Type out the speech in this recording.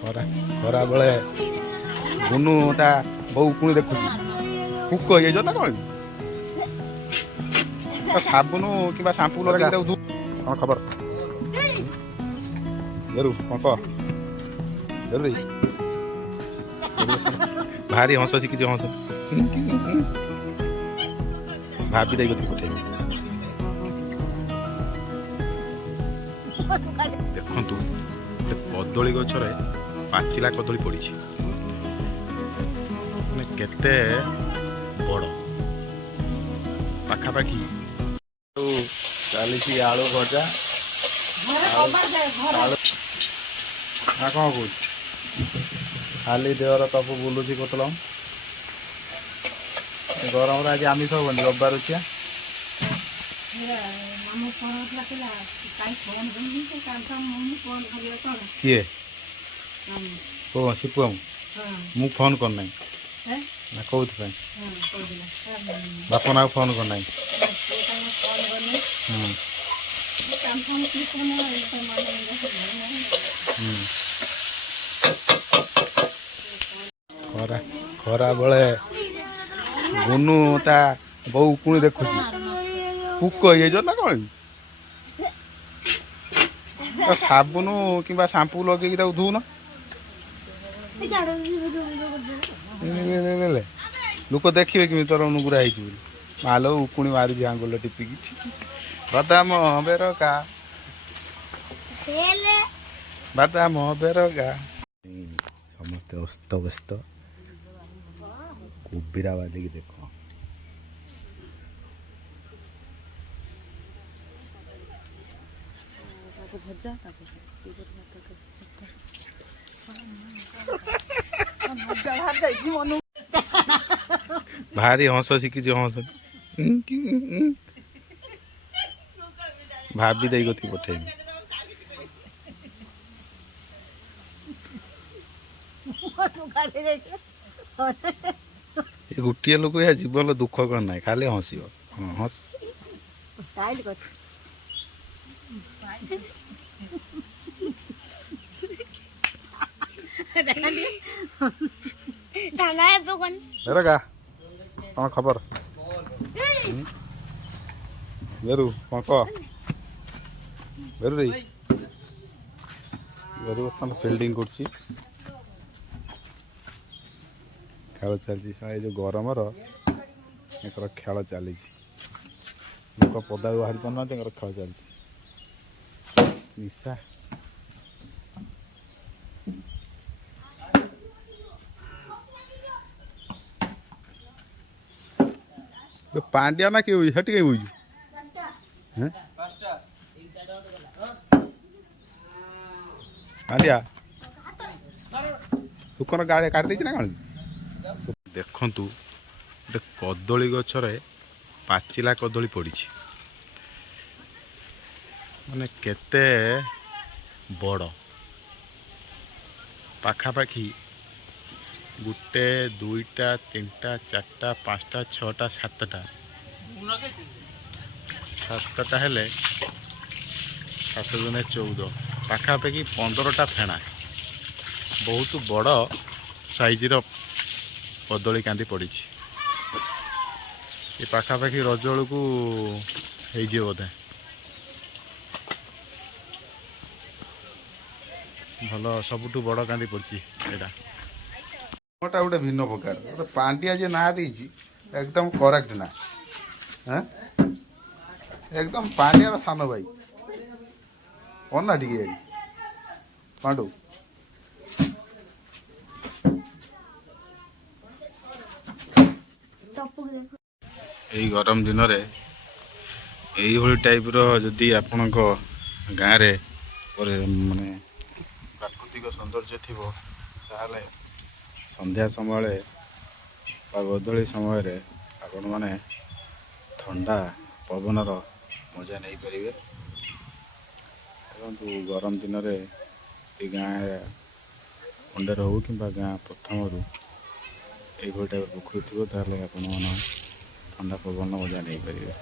ଖରା ଖରା ବେଳେ ବୁନୁ ତା ବୋଉ ପୁଣି ଦେଖୁଛି ପୋକ ହେଇଯାଇଛ ନା କଣ ସାବୁନ କିମ୍ବା ସାମ୍ପୁ ଲଗେଇ ତାକୁ କଣ ଖବର ଜରୁ କଣ କହ ଜରୁରୀ ଭାରି ହସ ଶିଖିଛି ହସ ଭାବି ଦେଇ ପଠେଇବି ଦେଖନ୍ତୁ ଗୋଟେ କଦଳୀ ଗଛରେ ପାଚିଲା କଦଳୀ ପଡ଼ିଛି ମାନେ କେତେ ବଡ଼ ପାଖାପାଖି ଚାଲିଛି ଆଳୁ ଭଜା ନା କଣ କହୁଛି ଖାଲି ଦେହର ତବୁ ବୁଲୁଛି କୋତଲ ଗରମରେ ଆଜି ଆମିଷ ହବନି ରବିବାର ଅଛି କିଏ ଓ ଶିପୁ ମୁଁ ଫୋନ୍ କରିନାହିଁ ନା କେଉଁଥିପାଇଁ ବାପା ମାଆକୁ ଫୋନ୍ କରିନାହିଁ ଖରା ଖରା ବେଳେ ବୁନୁ ତା ବୋଉ ପୁଣି ଦେଖୁଛି ପୋକ ହେଇଯାଇଛ ନା କଣ ସାବୁନ କିମ୍ବା ସାମ୍ପୁ ଲଗେଇକି ତାକୁ ଧୁଉନ ଲୋକ ଦେଖିବେ କେମିତି ତୋର ଅନୁଗୁରା ହେଇଛି ବୋଲି ମାଲୋ ଉକୁଣି ମାରୁଛି ଆଙ୍ଗୁଲ ଟିପିକି ବାଦାମ ବେରକା ବାଦାମ ବେରକା ସମସ୍ତେ ଅସ୍ତବ୍ୟସ୍ତ କୁବିରା ବାଲିକି ଦେଖ ଭାରି ହସ ଶିଖିଛି ହସ ଭାବି ଦେଇ ପଠେଇବି ଗୋଟିଏ ଲୋକ ଏହା ଜୀବନ ଦୁଃଖ କର ନାହିଁ ଖାଲି ହସିବ ହଁ ହସ କଣ ଖବର ବେରୁ କଣ କହ ବେରୁ ରେ ବେରୁ ବର୍ତ୍ତମାନ ଫିଲ୍ଡିଂ କରୁଛି ଖେଳ ଚାଲିଛି ଏଇ ଯେଉଁ ଗରମର ତାଙ୍କର ଖେଳ ଚାଲିଛି ଲୋକ ପଦାକୁ ବାହାରି ପାରୁନାହାନ୍ତି ତାଙ୍କର ଖେଳ ଚାଲିଛି ନିଶା ପାଣ୍ଡିଆ ନା କେউ ସେଠି କାଇଁ ବୁଝୁ ପାଣ୍ଡିଆ ସୁଖର ଗାଡ଼ି କାଟି ଦେଇଛି ନା କଣ ଦେଖନ୍ତୁ ଗୋଟେ କଦଳୀ ଗଛରେ ପାଚିଲା କଦଳୀ ପଡ଼ିଛି ମାନେ କେତେ ବଡ଼ ପାଖାପାଖି ଗୋଟେ ଦୁଇଟା ତିନିଟା ଚାରିଟା ପାଞ୍ଚଟା ଛଅଟା ସାତଟା ହେଲେ 7 ଦୁନେ 14 ପାଖାପାଖି 15ଟା ଫେଣା ବହୁତ ବଡ଼ ସାଇଜର କଦଳୀ କାନ୍ଦି ପଡ଼ିଛି ଏ ପାଖାପାଖି ରଜ ବେଳକୁ ହେଇଯିବ ବୋଧେ ଭଲ ସବୁଠୁ ବଡ଼ କାନ୍ଦି ପଡ଼ିଛି ଏଇଟା ଗୋଟେ ଭିନ୍ନ ପ୍ରକାର ଗୋଟେ ପାଣ୍ଡିଆ ଯେ ନାଁ ଦେଇଛି ଏକଦମ କରେକ୍ଟ ନା ଏକଦମ ପାଣ୍ଡିଆର ସାନ ଭାଇ ଅନା ଟିକେ ପାଣ୍ଡୁ ଏଇ ଗରମ ଦିନରେ এইଭଳି ଟାଇପ୍ର ଯଦି ଆପଣଙ୍କ ଗାଁରେ ମାନେ ପ୍ରାକୃତିକ ସୌନ୍ଦର୍ଯ୍ୟ ଥିବ ତାହେଲେ ସନ୍ଧ୍ୟା ସମୟରେ ବା ଗୋଧୂଳି ସମୟରେ ଆପଣମାନେ ଥଣ୍ଡା ପବନର ମଜା ନେଇପାରିବେ ଦେଖନ୍ତୁ ଗରମ ଦିନରେ ଏ ଗାଁ ଖଣ୍ଡରେ ହେଉ କିମ୍ବା ଗାଁ ପ୍ରଥମରୁ এইଭଳି ଟାଇପ୍ର ପୋଖରୀ ଥିବ ତାହେଲେ ଆପଣମାନେ ଥଣ୍ଡା ପବନ ମଜା ନେଇପାରିବେ।